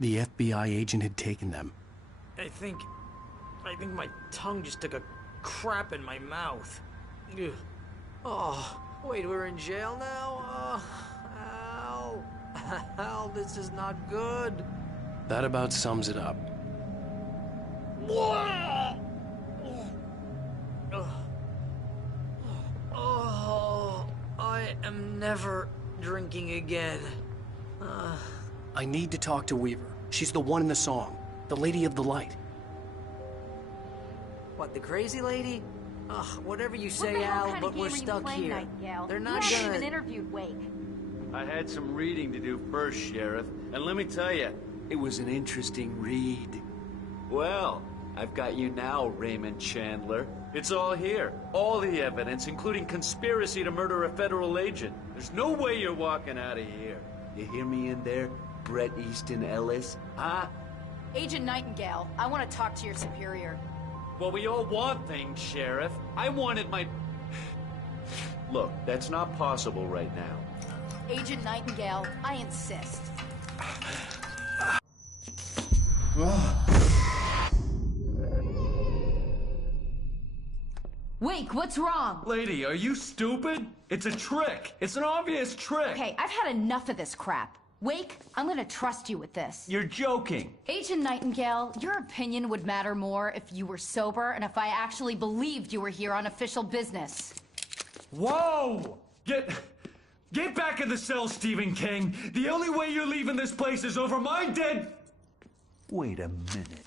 The FBI agent had taken them. I think my tongue just took a crap in my mouth. Ugh. Oh, wait, we're in jail now? Al. Al, this is not good. That about sums it up. Oh, I am never drinking again. I need to talk to Weaver. She's the one in the song. The Lady of the Light. What, the crazy lady? Ugh, whatever you say, what the hell Al, kind but of game we're are you stuck playing, here. Nightingale? They're not you gonna... haven't even interviewed Wake. I had some reading to do first, Sheriff, and let me tell you, it was an interesting read. Well, I've got you now, Raymond Chandler. It's all here. All the evidence, including conspiracy to murder a federal agent. There's no way you're walking out of here. You hear me in there, Bret Easton Ellis? Huh? Agent Nightingale, I want to talk to your superior. Well, we all want things, Sheriff. I wanted my... Look, that's not possible right now. Agent Nightingale, I insist. Wake, what's wrong? Lady, are you stupid? It's a trick. It's an obvious trick. Okay, I've had enough of this crap. Wake, I'm gonna trust you with this. You're joking. Agent Nightingale, your opinion would matter more if you were sober and if I actually believed you were here on official business. Whoa! Get back in the cell, Stephen King. The only way you're leaving this place is over my dead... Wait a minute.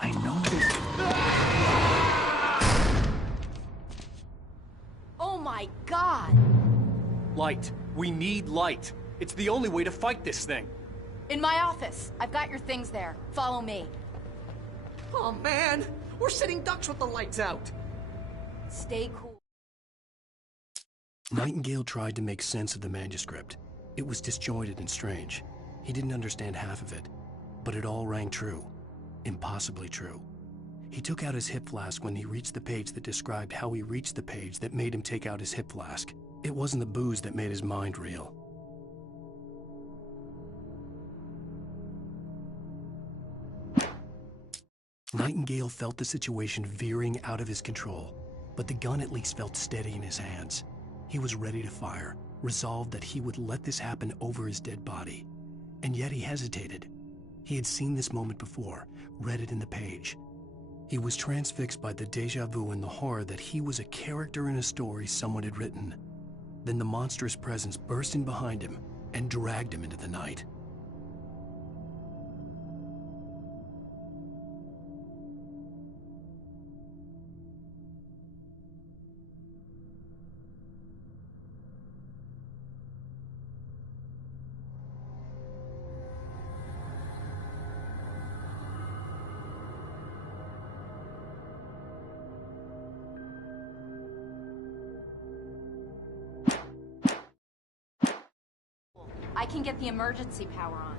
I know this... Oh my God! Light. We need light. It's the only way to fight this thing. In my office. I've got your things there. Follow me. Oh, man! We're sitting ducks with the lights out! Stay cool. Nightingale tried to make sense of the manuscript. It was disjointed and strange. He didn't understand half of it, but it all rang true. Impossibly true. He took out his hip flask when he reached the page that described how he reached the page that made him take out his hip flask. It wasn't the booze that made his mind reel. Nightingale felt the situation veering out of his control, but the gun at least felt steady in his hands. He was ready to fire, resolved that he would let this happen over his dead body. And yet he hesitated. He had seen this moment before, read it in the page. He was transfixed by the déjà vu and the horror that he was a character in a story someone had written. Then the monstrous presence burst in behind him and dragged him into the night. I can get the emergency power on.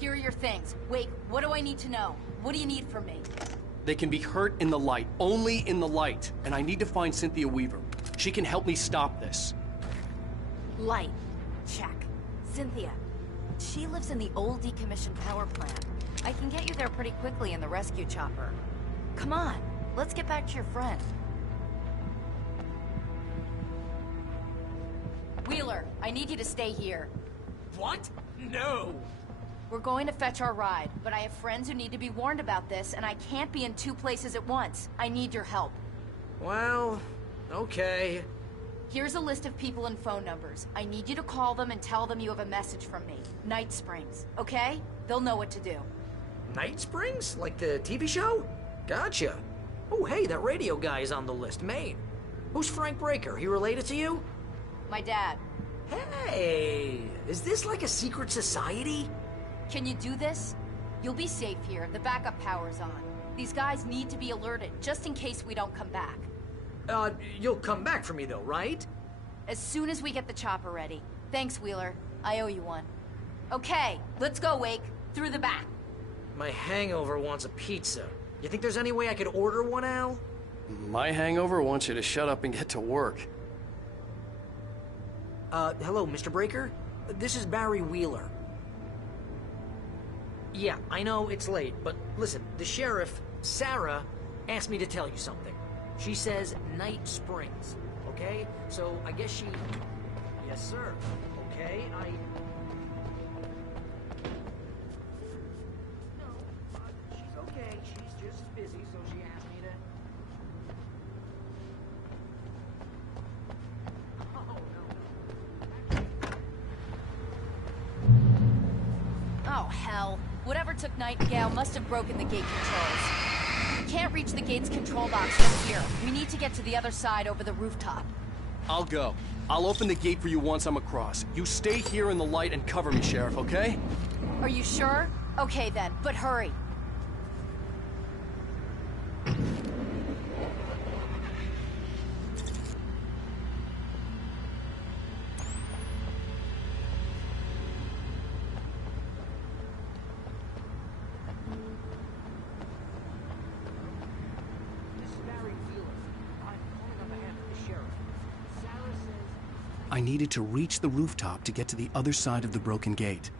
Here are your things. Wait, what do I need to know? What do you need from me? They can be hurt in the light, only in the light. And I need to find Cynthia Weaver. She can help me stop this. Light. Check. Cynthia. She lives in the old decommissioned power plant. I can get you there pretty quickly in the rescue chopper. Come on, let's get back to your friend. Wheeler, I need you to stay here. What? No! We're going to fetch our ride, but I have friends who need to be warned about this, and I can't be in 2 places at once. I need your help. Well, okay. Here's a list of people and phone numbers. I need you to call them and tell them you have a message from me. Night Springs, okay? They'll know what to do. Night Springs? Like the TV show? Gotcha. Oh, hey, that radio guy is on the list, Maine. Who's Frank Breaker? He related to you? My dad. Hey, is this like a secret society? Can you do this? You'll be safe here. The backup power's on. These guys need to be alerted, just in case we don't come back. You'll come back for me though, right? As soon as we get the chopper ready. Thanks, Wheeler. I owe you one. Okay, let's go, Wake. Through the back. My hangover wants a pizza. You think there's any way I could order one, Al? My hangover wants you to shut up and get to work. Hello, Mr. Breaker? This is Barry Wheeler. Yeah, I know it's late, but listen, the sheriff, Sarah, asked me to tell you something. She says Night Springs, okay? So I guess she... Yes, sir. Okay, No, she's okay. She's just busy, so she asked me to... Oh, hell. Whatever took Nightingale must have broken the gate controls. We can't reach the gate's control box from here. We need to get to the other side over the rooftop. I'll go. I'll open the gate for you once I'm across. You stay here in the light and cover me, Sheriff, okay? Are you sure? Okay then, but hurry. I needed to reach the rooftop to get to the other side of the broken gate.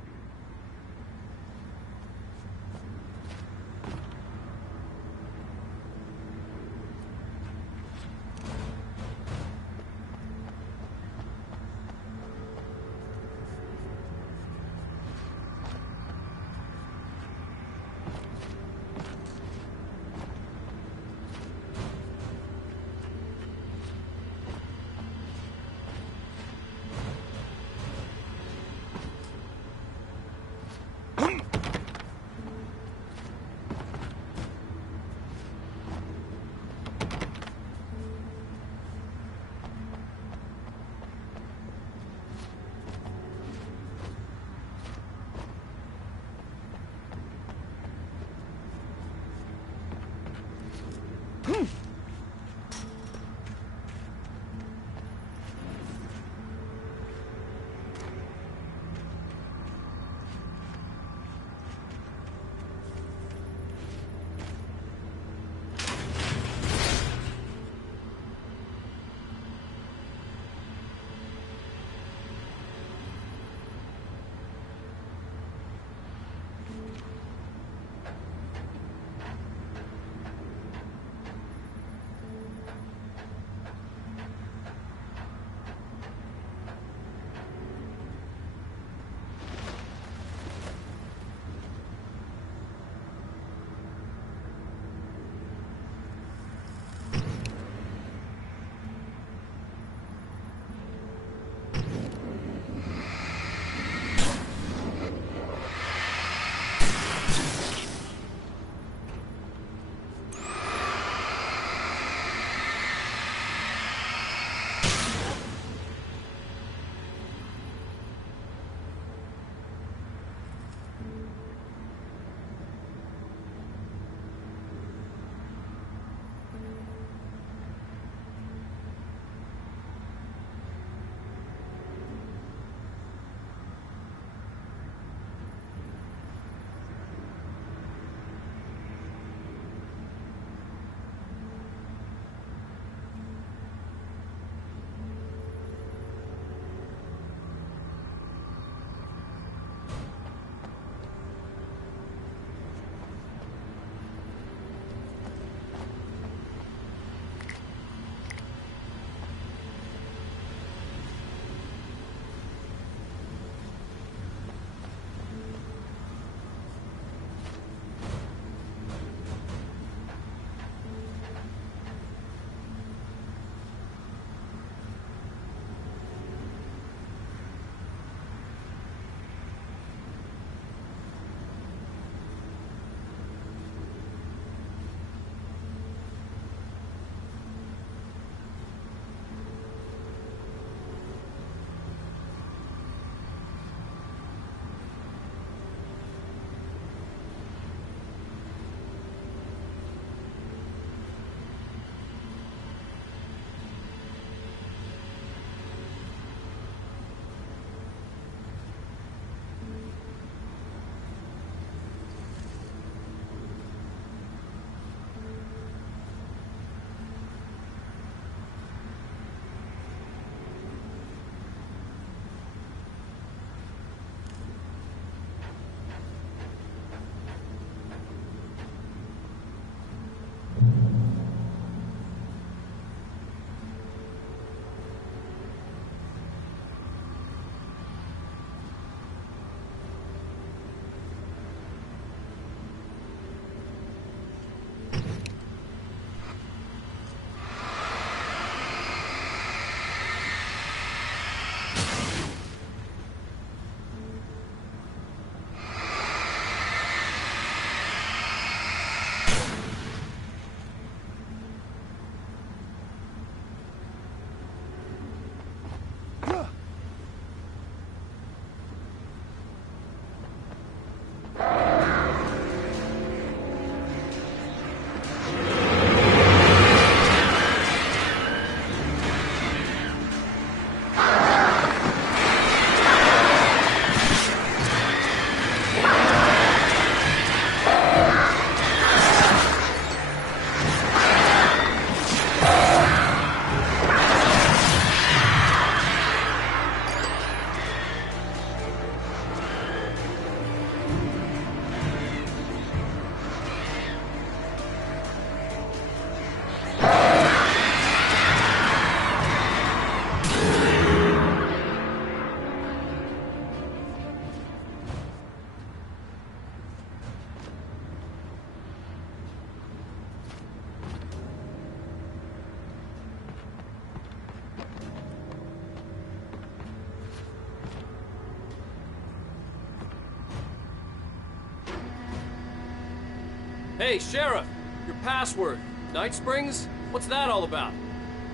Hey, Sheriff! Your password. Night Springs? What's that all about?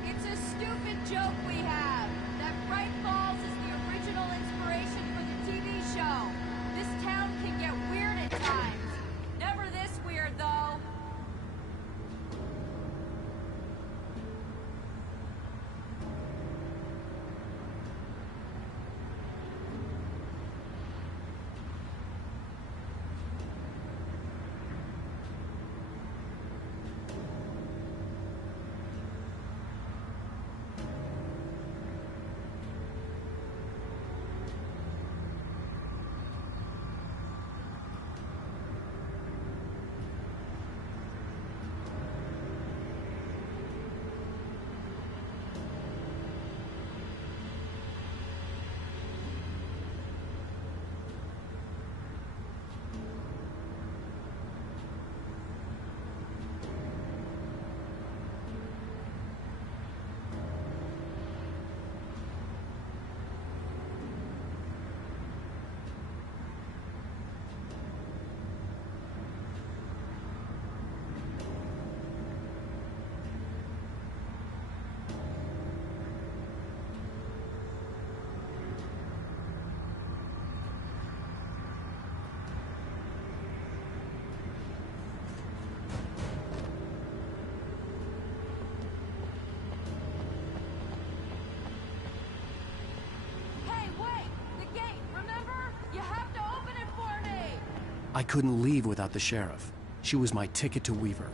It's a stupid joke we have. That Bright Falls is the original inspiration for the TV show. This town can get weird at times. Never this weird, though. I couldn't leave without the sheriff. She was my ticket to Weaver.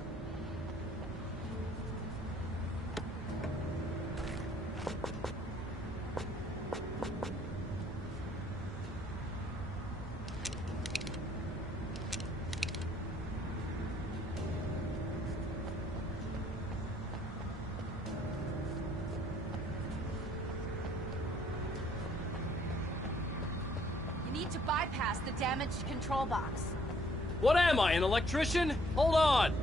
You need to bypass the damaged control box. What am I, an electrician? Hold on!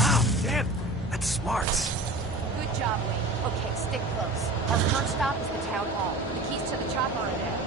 Ow, damn! That's smart. Good job, Wayne. Okay, stick close. Our first stop is the town hall. The keys to the chopper are there.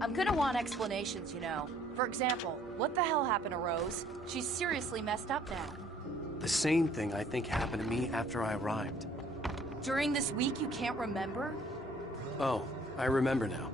I'm gonna want explanations, you know. For example, what the hell happened to Rose? She's seriously messed up now. The same thing I think happened to me after I arrived. During this week, you can't remember? Oh, I remember now.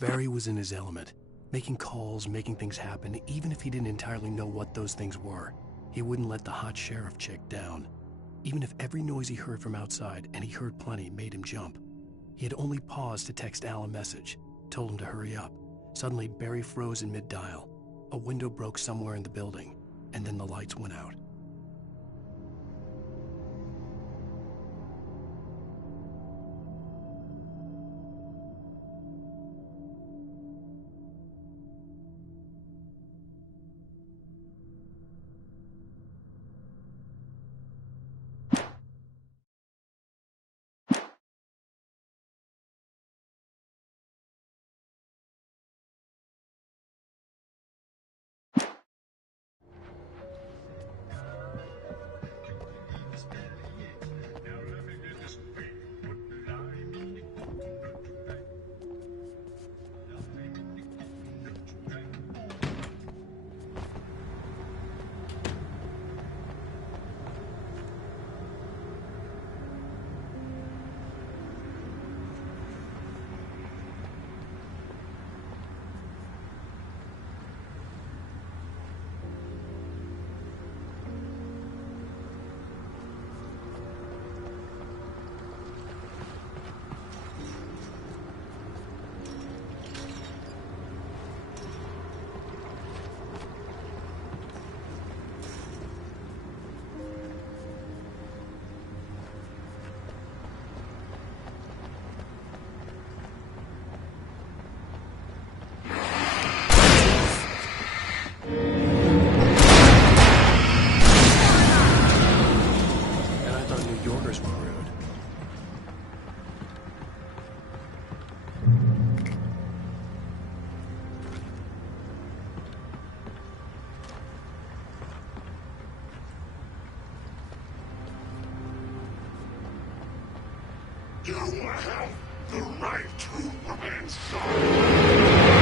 Barry was in his element, making calls, making things happen, even if he didn't entirely know what those things were. He wouldn't let the hot sheriff chick down. Even if every noise he heard from outside, and he heard plenty, made him jump. He had only paused to text Al a message, told him to hurry up. Suddenly, Barry froze in mid-dial. A window broke somewhere in the building, and then the lights went out. You have the right to remain silent.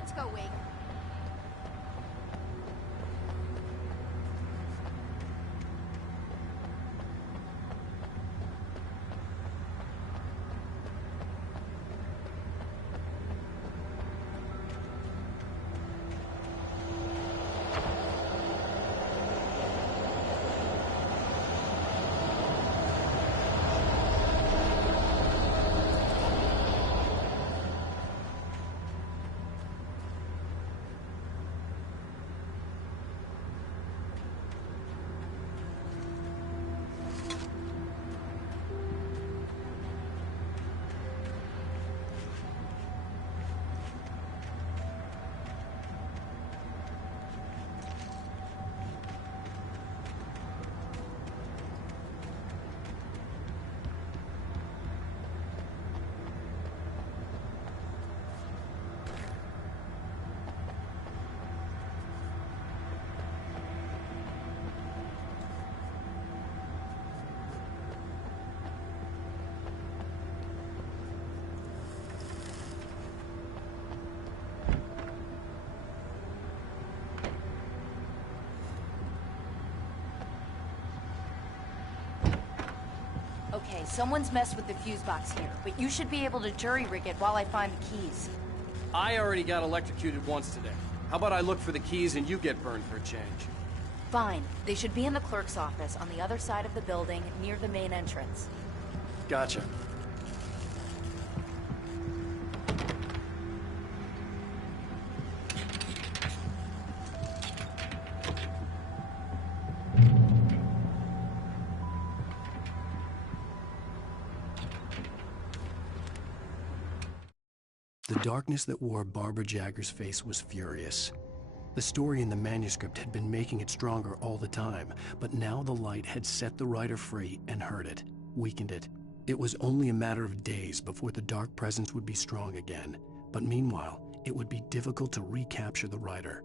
Let's go, Wake. Okay, someone's messed with the fuse box here, but you should be able to jury-rig it while I find the keys. I already got electrocuted once today. How about I look for the keys and you get burned for a change? Fine. They should be in the clerk's office on the other side of the building, near the main entrance. Gotcha. The darkness that wore Barbara Jagger's face was furious. The story in the manuscript had been making it stronger all the time, but now the light had set the writer free and hurt it, weakened it. It was only a matter of days before the dark presence would be strong again, but meanwhile, it would be difficult to recapture the writer.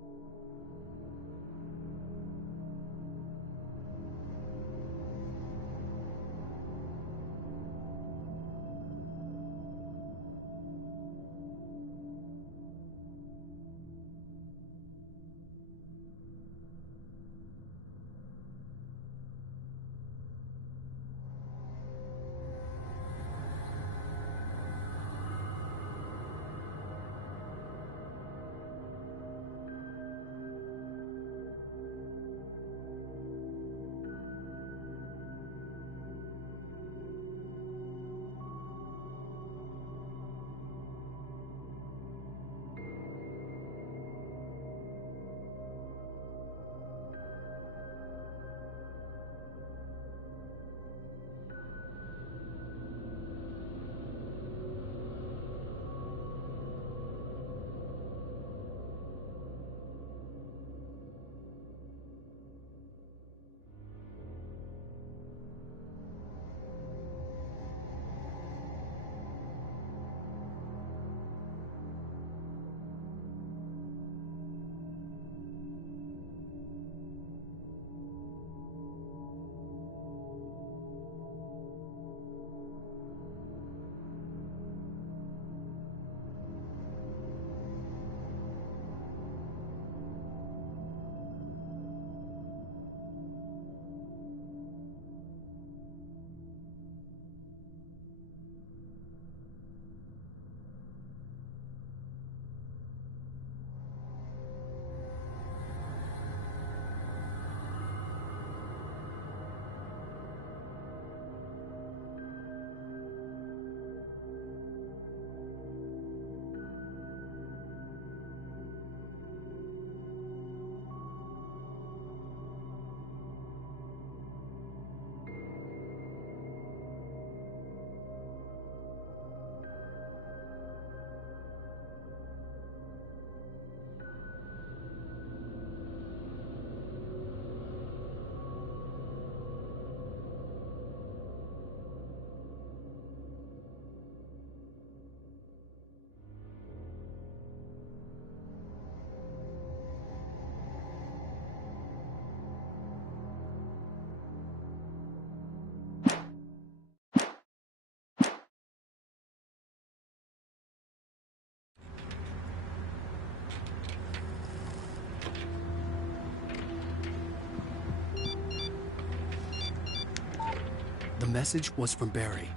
The message was from Barry.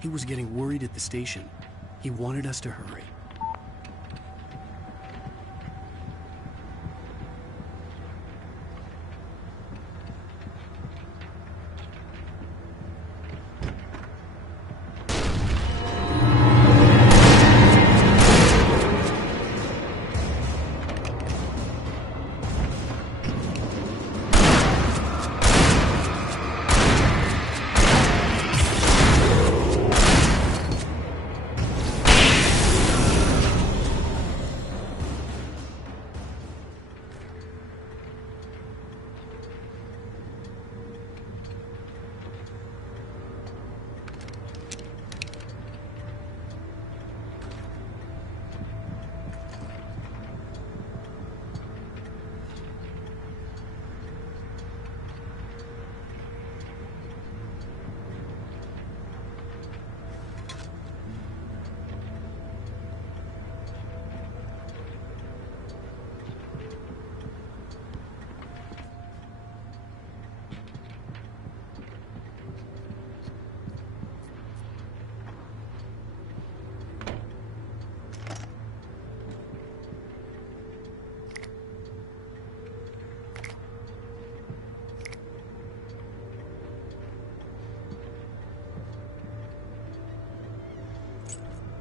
He was getting worried at the station. He wanted us to hurry.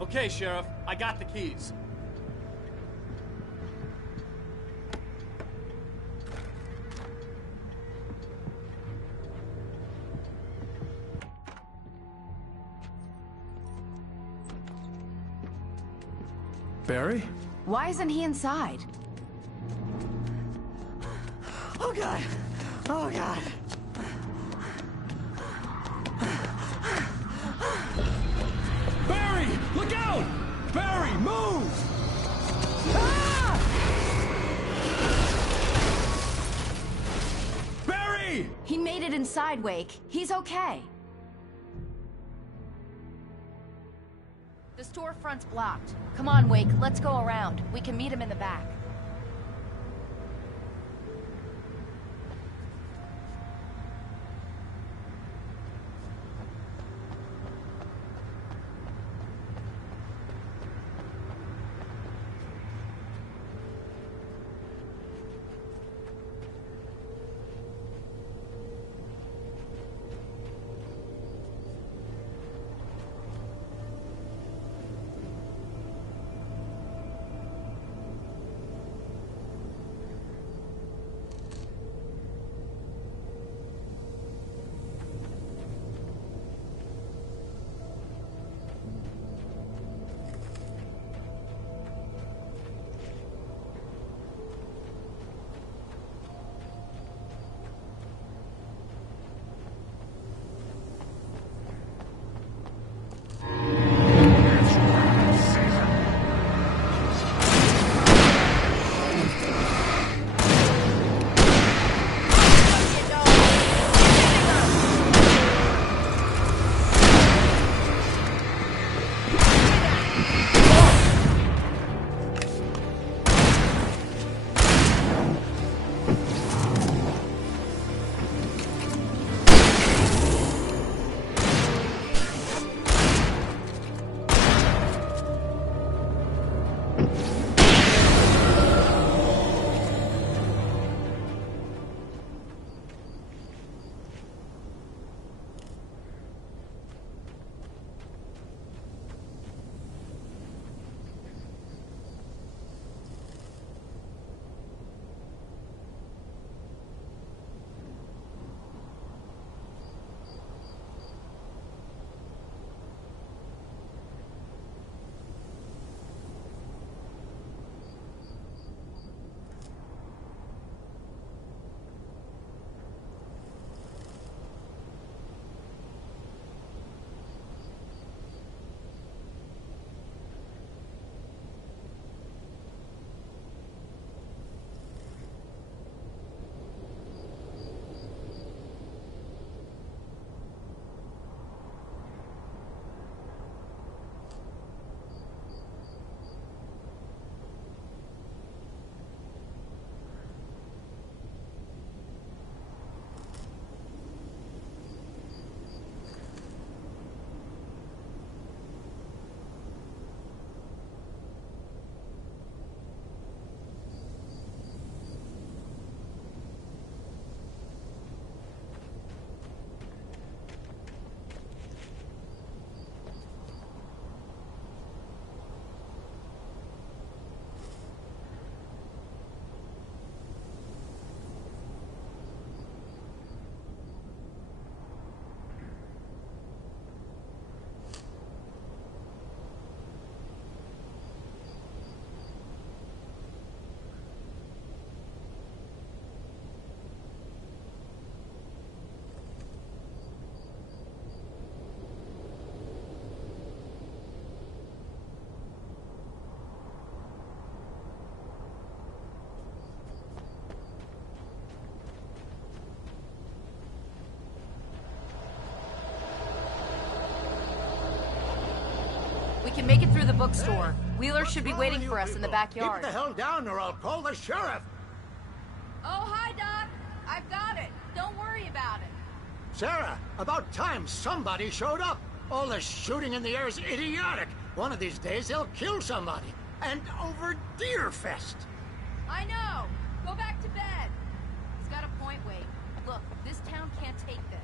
Okay, Sheriff, I got the keys. Barry? Why isn't he inside? Oh God! Oh God! Barry! Look out! Barry, move! Barry! He made it inside, Wake. He's okay. The storefront's blocked. Come on, Wake, let's go around. We can meet him in the back. can make it through the bookstore. Wheeler should be waiting for us in the backyard. Keep the hell down or I'll call the sheriff. Oh, hi, Doc. I've got it. Don't worry about it. Sarah, about time somebody showed up. All this shooting in the air is idiotic. One of these days they'll kill somebody. And over Deerfest. I know. Go back to bed. He's got a point, Wade. Look, this town can't take this.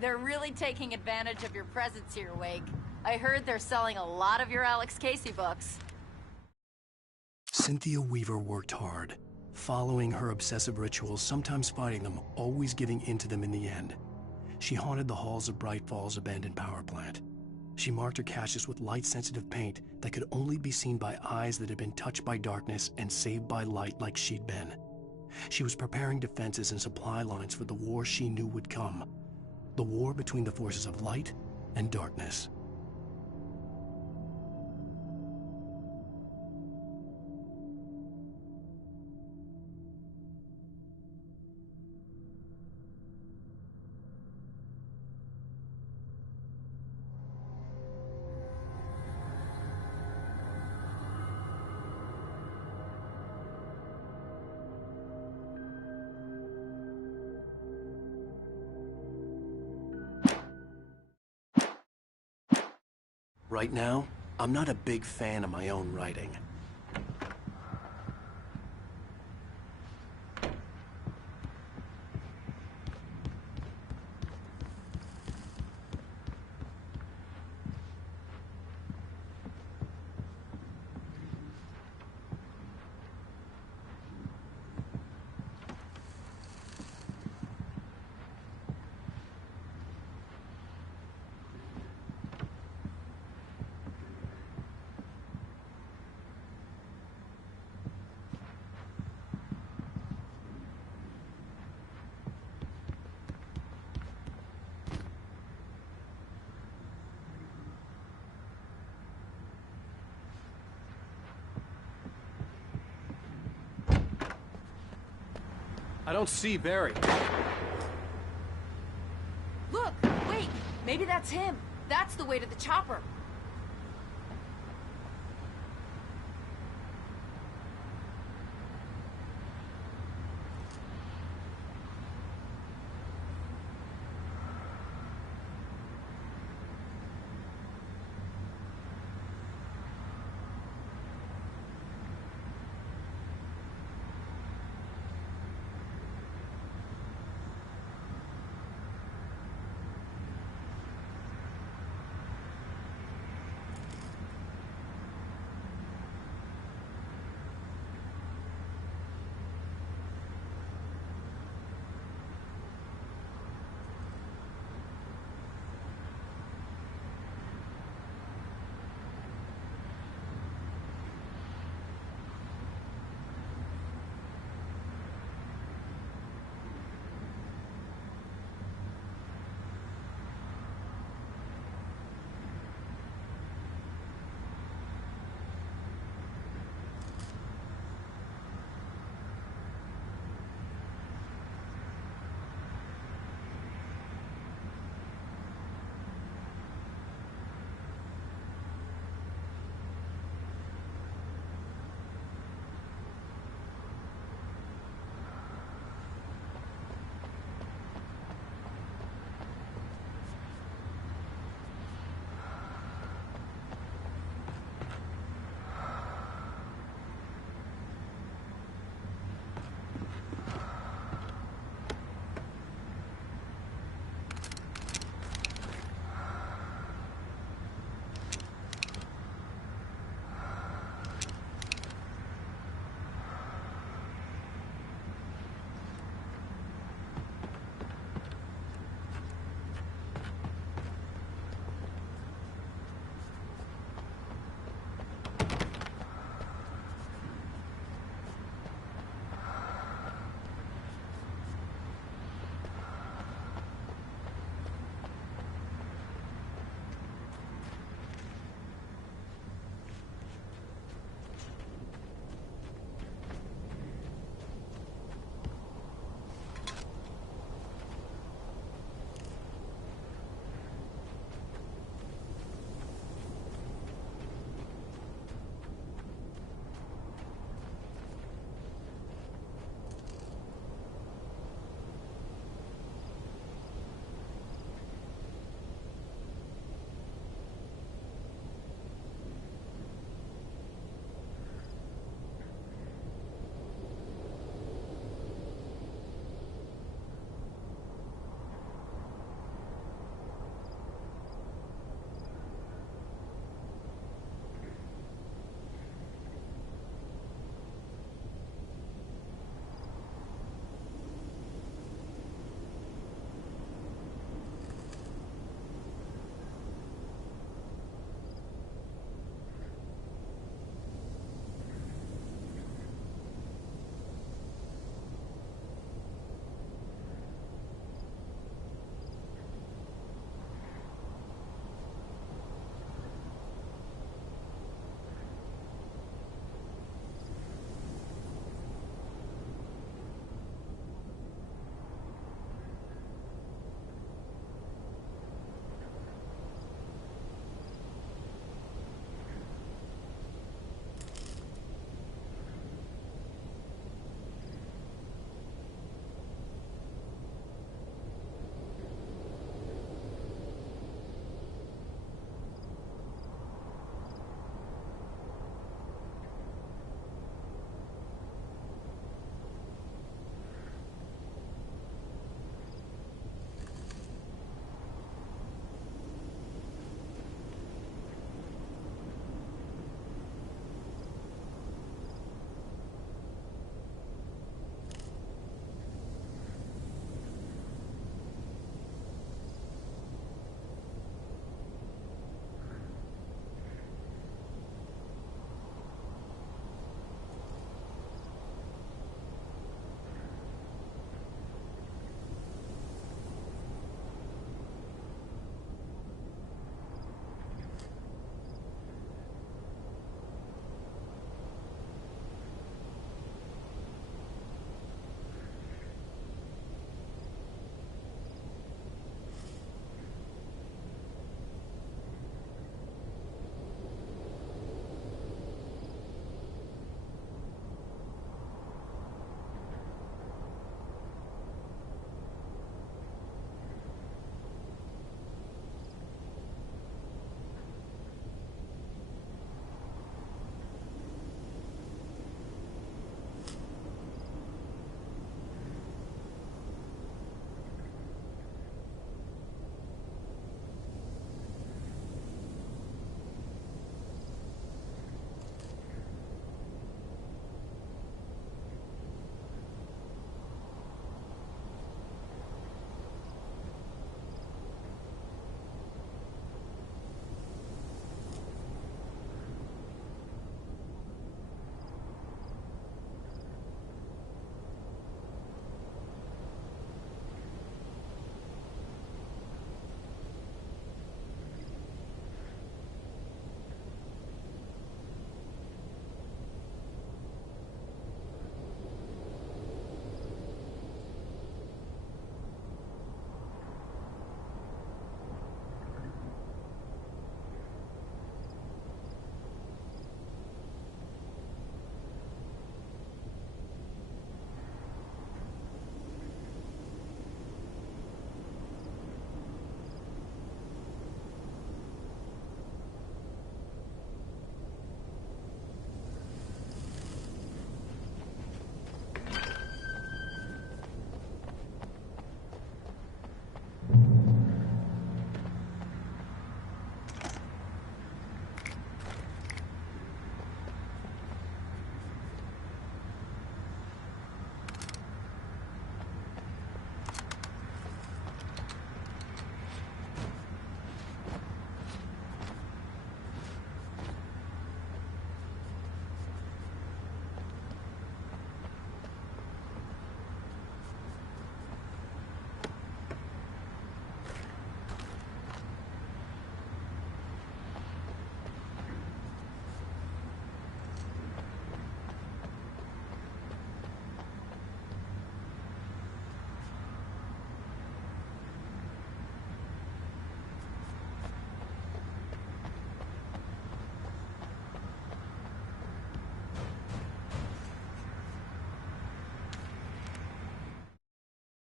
They're really taking advantage of your presence here, Wake. I heard they're selling a lot of your Alex Casey books. Cynthia Weaver worked hard, following her obsessive rituals, sometimes fighting them, always giving in to them in the end. She haunted the halls of Bright Falls' abandoned power plant. She marked her caches with light-sensitive paint that could only be seen by eyes that had been touched by darkness and saved by light like she'd been. She was preparing defenses and supply lines for the war she knew would come. The war between the forces of light and darkness. Right now, I'm not a big fan of my own writing. I don't see Barry. Look! Wait! Maybe that's him. That's the way to the chopper.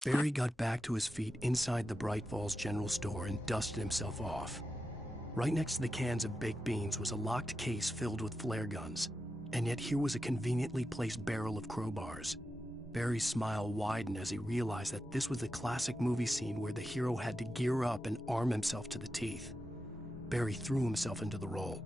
Barry got back to his feet inside the Bright Falls General Store and dusted himself off. Right next to the cans of baked beans was a locked case filled with flare guns, and yet here was a conveniently placed barrel of crowbars. Barry's smile widened as he realized that this was the classic movie scene where the hero had to gear up and arm himself to the teeth. Barry threw himself into the role.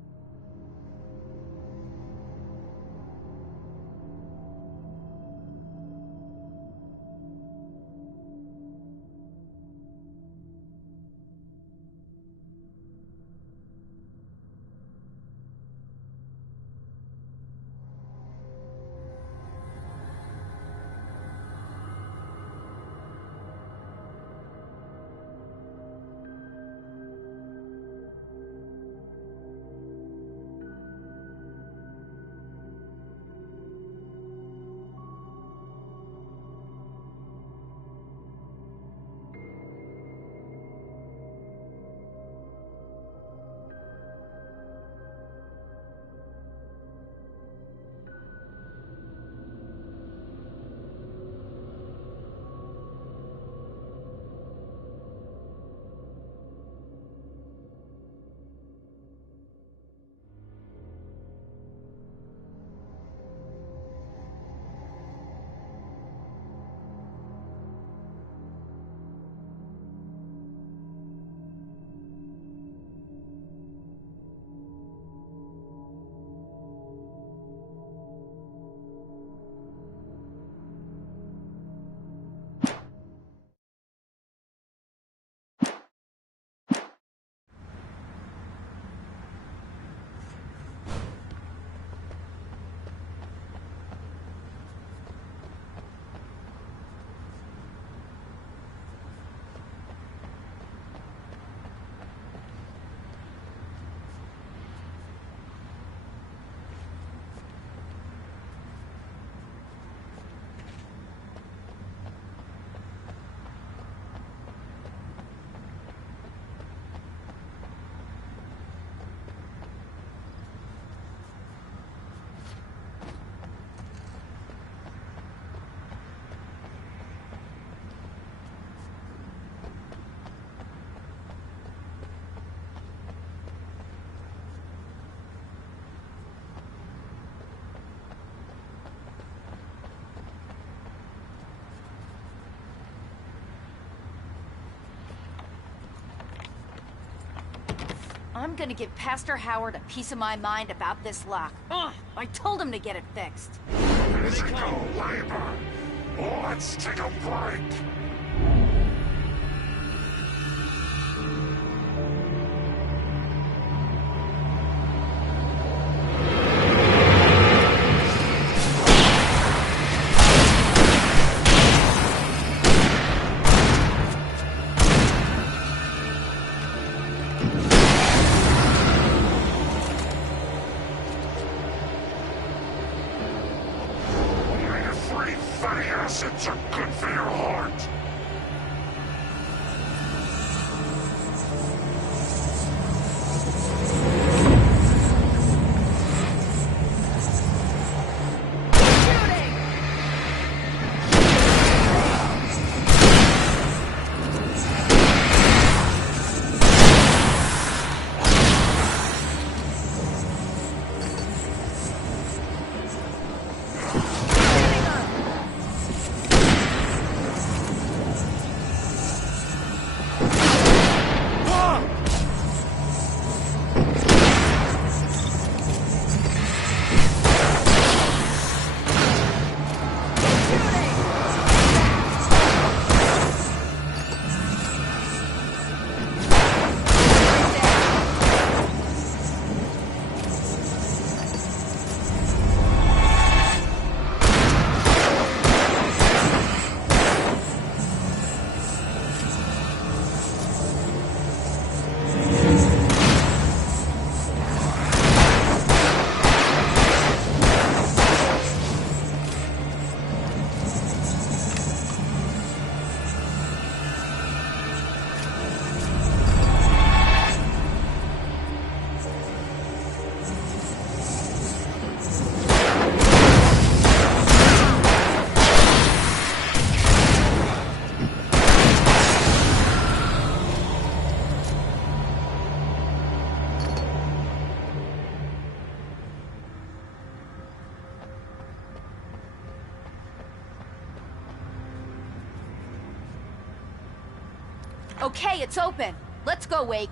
I'm gonna give Pastor Howard a piece of my mind about this lock. Ugh, I told him to get it fixed. Physical labor. Let's take a break. Fatty acids are good for your heart. Okay, it's open. Let's go, Wake.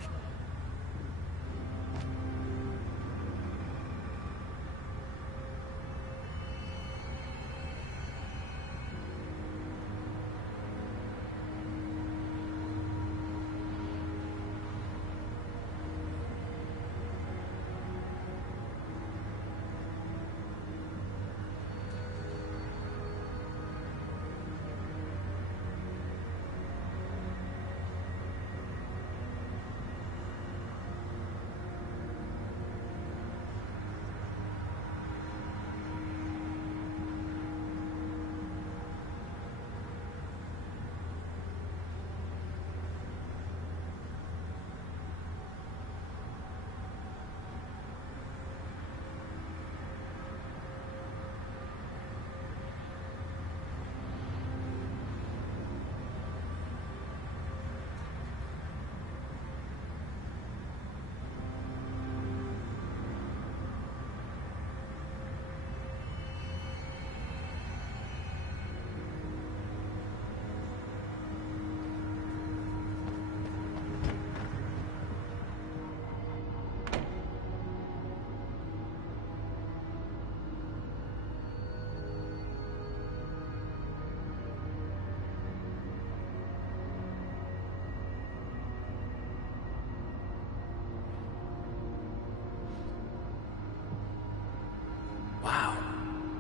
Wow.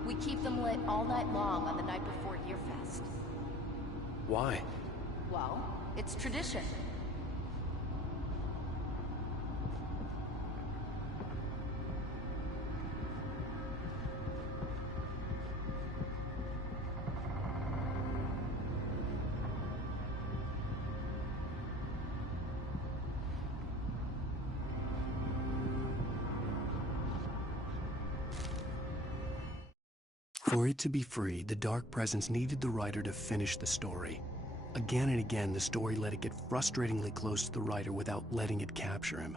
We keep them lit all night long on the night before Yearfest. Why? Well, it's tradition. For it to be free, the Dark Presence needed the writer to finish the story. Again and again, the story let it get frustratingly close to the writer without letting it capture him.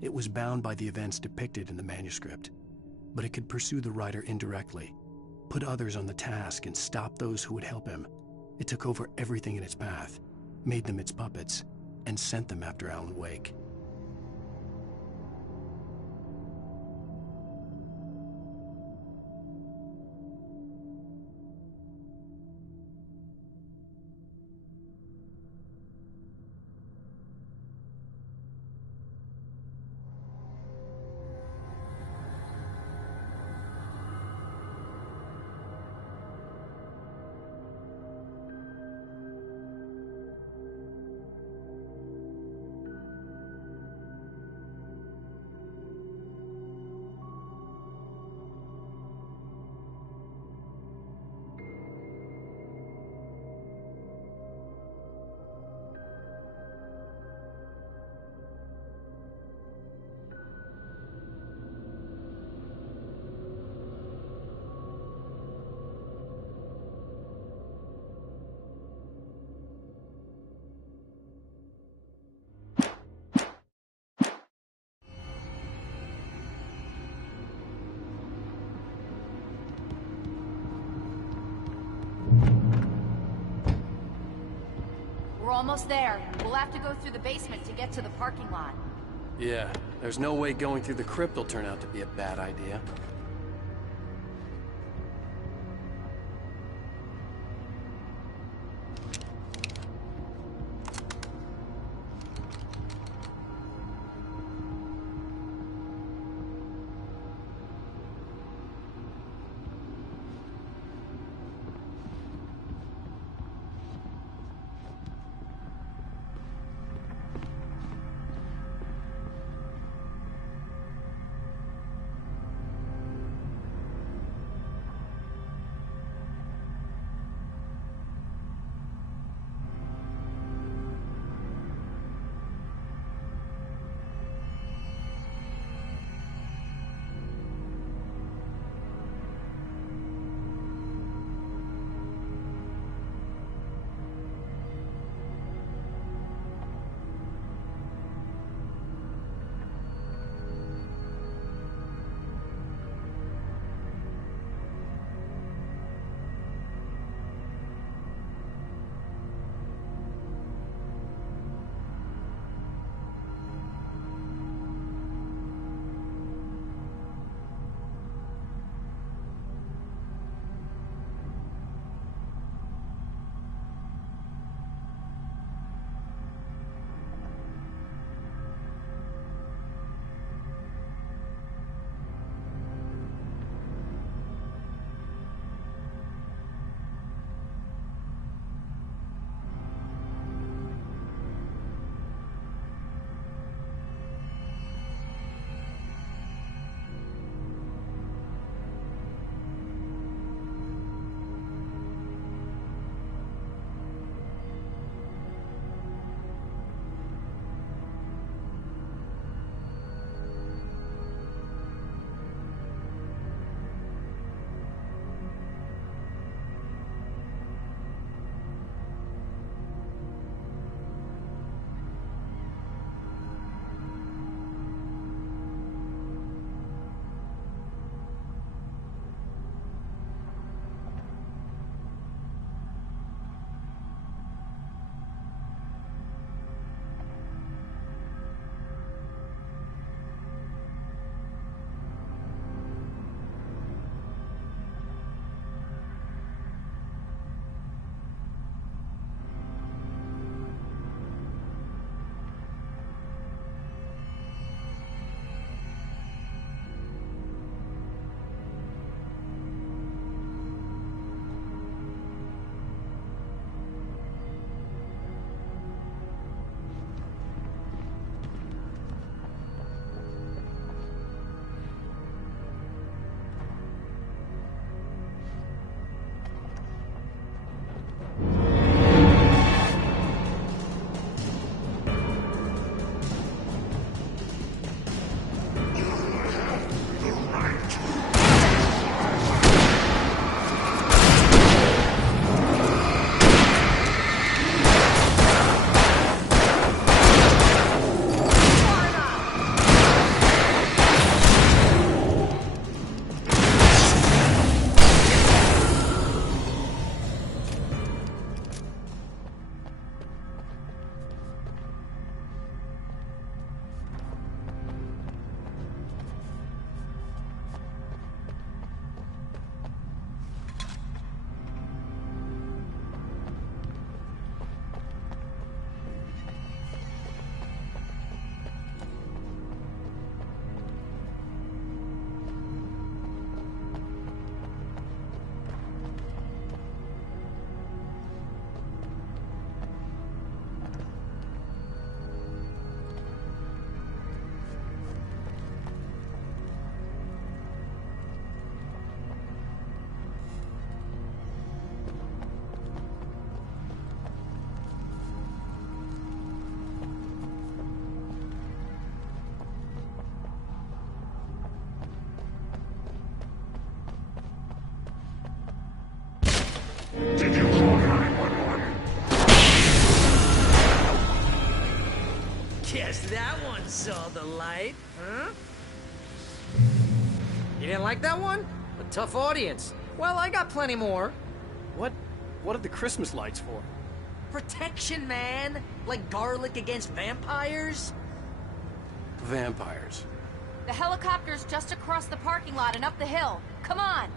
It was bound by the events depicted in the manuscript, but it could pursue the writer indirectly, put others on the task, and stop those who would help him. It took over everything in its path, made them its puppets, and sent them after Alan Wake. We're almost there. We'll have to go through the basement to get to the parking lot. Yeah, there's no way going through the crypt will turn out to be a bad idea. Guess that one saw the light, huh? You didn't like that one? A tough audience. Well, I got plenty more. What are the Christmas lights for? Protection, man! Like garlic against vampires? Vampires. The helicopter's just across the parking lot and up the hill. Come on!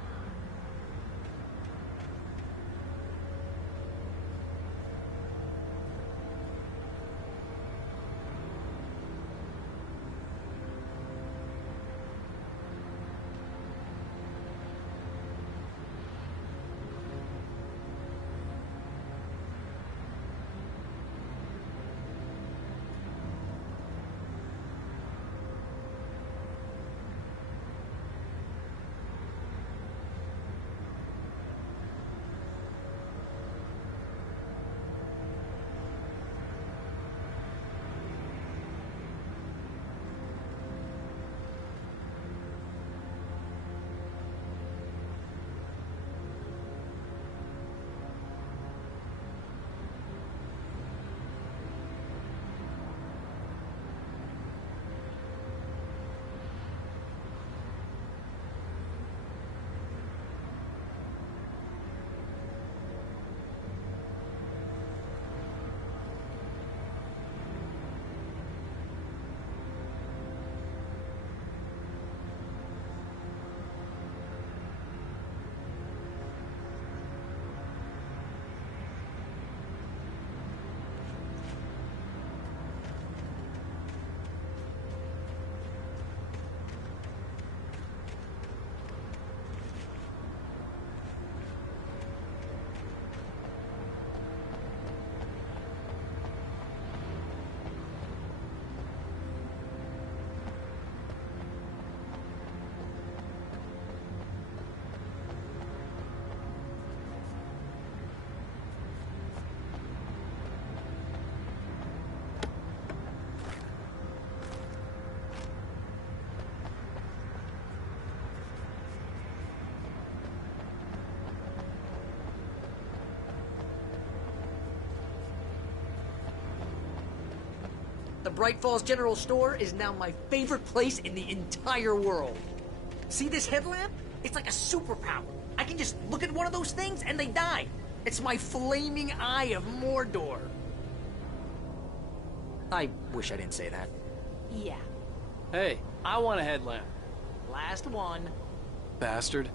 The Bright Falls General Store is now my favorite place in the entire world. See this headlamp? It's like a superpower. I can just look at one of those things and they die. It's my flaming eye of Mordor. I wish I didn't say that. Yeah. Hey, I want a headlamp. Last one. Bastard.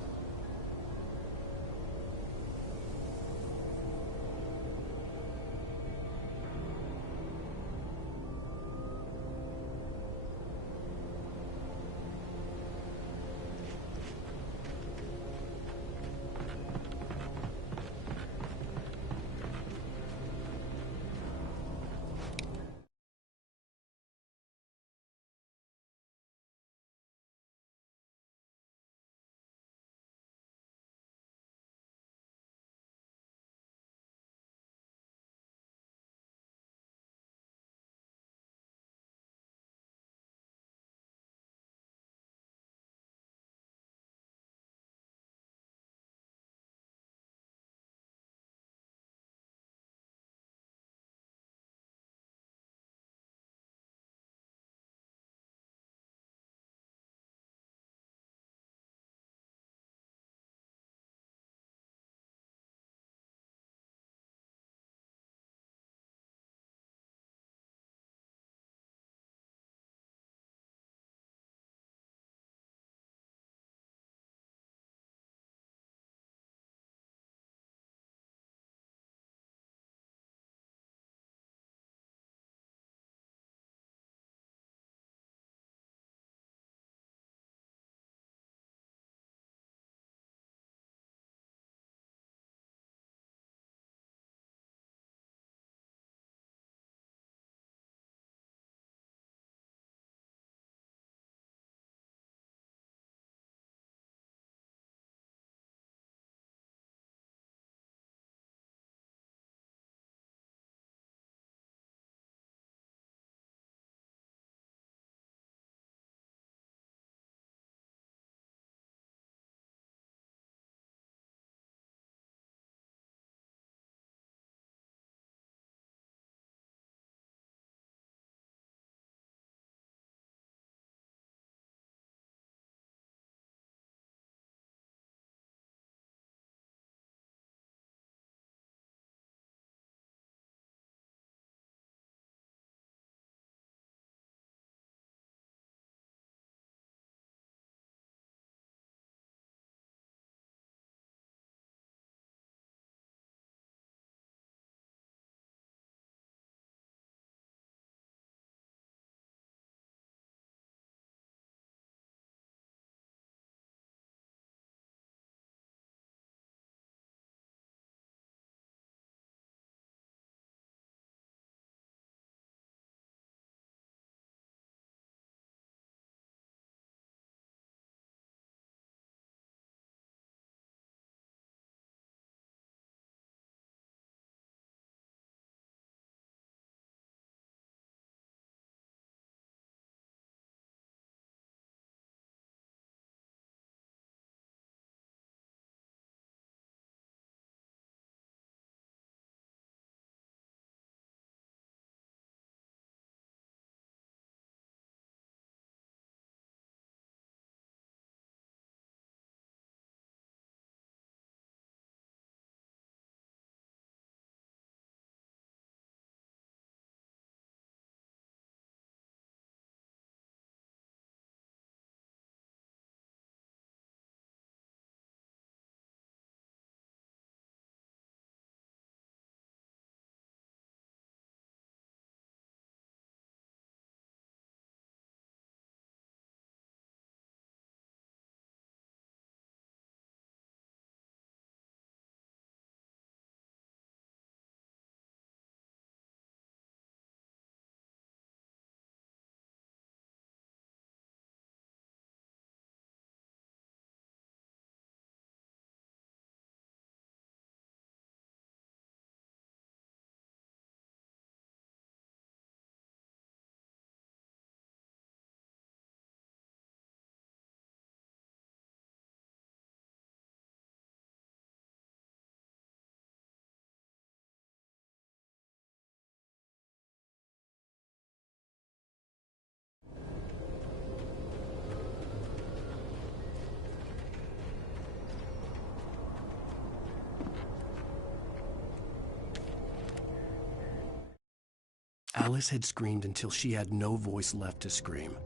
Alice had screamed until she had no voice left to scream.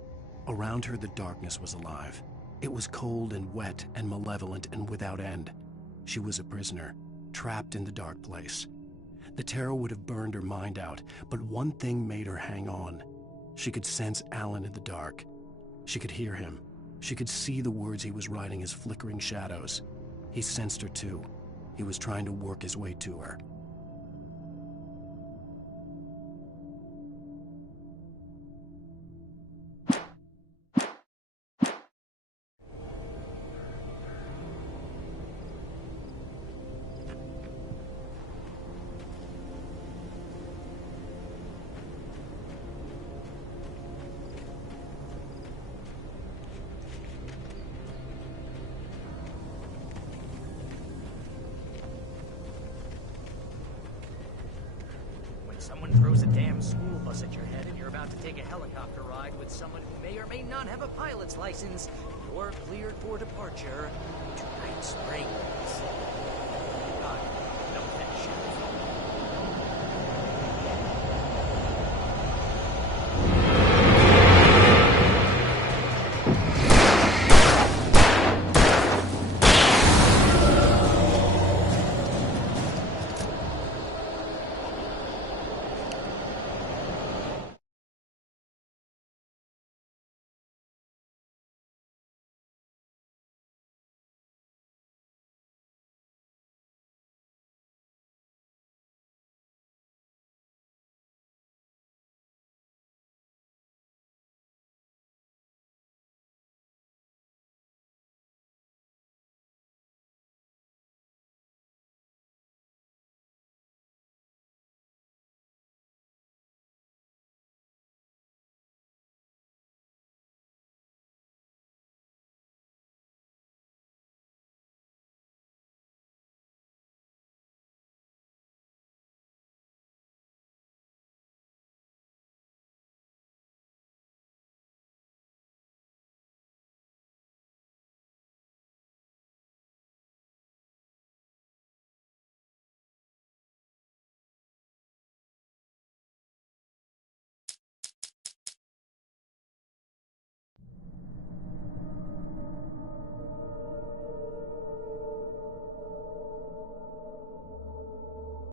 Around her, the darkness was alive. It was cold and wet and malevolent and without end. She was a prisoner, trapped in the dark place. The terror would have burned her mind out, but one thing made her hang on. She could sense Alan in the dark. She could hear him. She could see the words he was writing as flickering shadows. He sensed her too. He was trying to work his way to her. Someone throws a damn school bus at your head and you're about to take a helicopter ride with someone who may or may not have a pilot's license, you're cleared for departure to Night Springs.